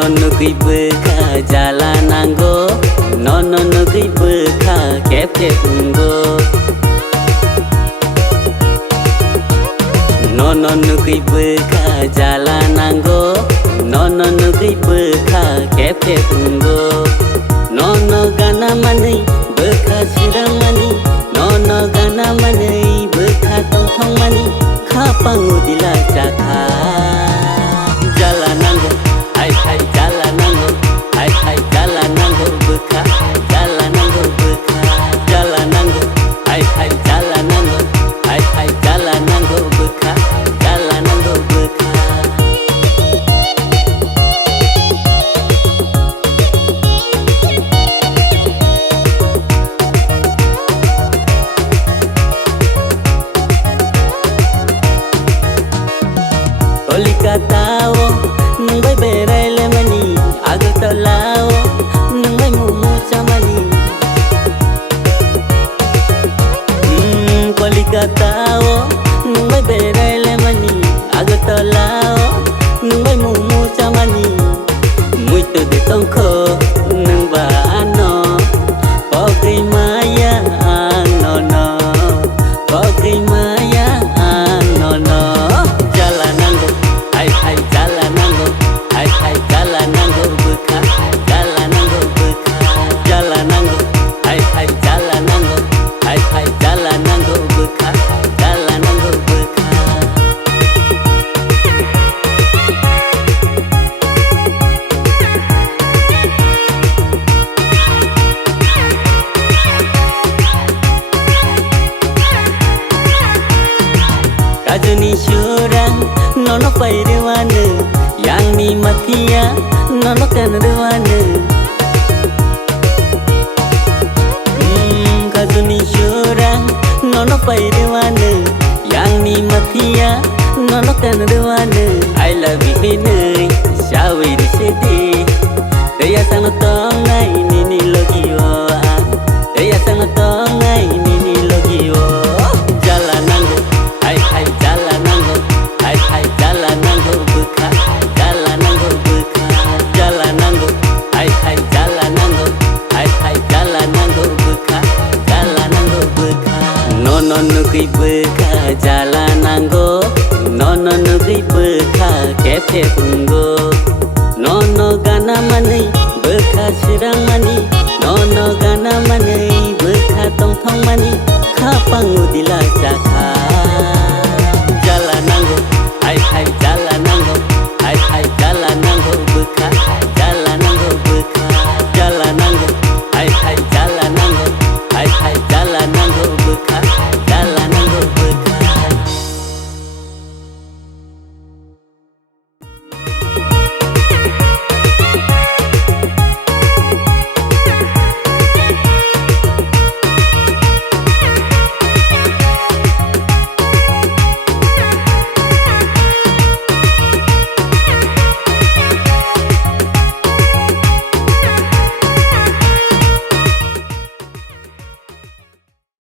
Nono nugui beka jalananggo, nono nugui beka kepunggo. Nono nugui beka jalananggo, nono nugui beka kepunggo. Nono gana mani beka sirang mani, nono gana mani beka tong mani, kapangu dila caka. Jalananggo, hai hai jalananggo, hai hai jalananggo beka, jalananggo beka, jalananggo, hai hai jalananggo, hai hai jalananggo beka, jalananggo beka. Oli katao nung bay beray lemani, agak talao nung bay mumu chamani. Oli katao nung bay beray lemani, agak talao nung bay mumu chamani. Muito de tongko nung ba ano, pogri maya no no, pogri maya no no. Jalananggo, hai hai jalananggo, hai hai jalananggo beka, jalananggo beka, jalananggo, hai hai jalananggo, hai hai jalananggo beka, jalananggo beka. Kajuni syurang nono pai dewana, yang ni matia nono kan dewana. Kajuni syurang nono pai dewana, yang ni matia nono kan dewana. I love you hinai syawir sedih, daya sang tongai nini logi wa, daya sang tongai nini logi wa. Jalananggo, hai hai jalananggo, hai hai jalananggo beka, jalananggo beka, jalananggo, hai hai jalananggo, hai hai jalananggo beka, jalananggo beka. Nono nugui beka jalananggo, nono nugui beka kepunggo. Nono gana mani beka sirang mani, nono gana mani beka tong mani, kapang